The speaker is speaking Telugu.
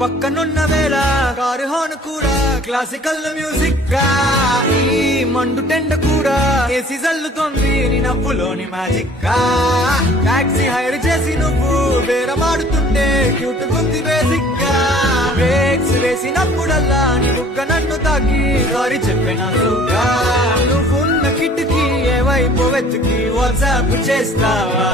పక్కనున్న వేళ కారు హార్న్ కూడా క్లాసికల్ మ్యూజిక్ గా ఈ మండు టెండ కూడా ఏసీ జల్లుతోంది నీ నవ్వులోని మ్యాజిక్ గా టాక్సీ హైర్ చేసి నువ్వు బేరమాడుతుంటే క్యూట్ గుంది బేసిక్ గా బ్రేక్స్ వేసినప్పుడల్లా నీ బుగ్గ నన్ను తాకి సారీ చెప్పినందుగా నువ్వున్న కిటికీ ఏ వైపు వెతికి వాట్సాప్ చేస్తావా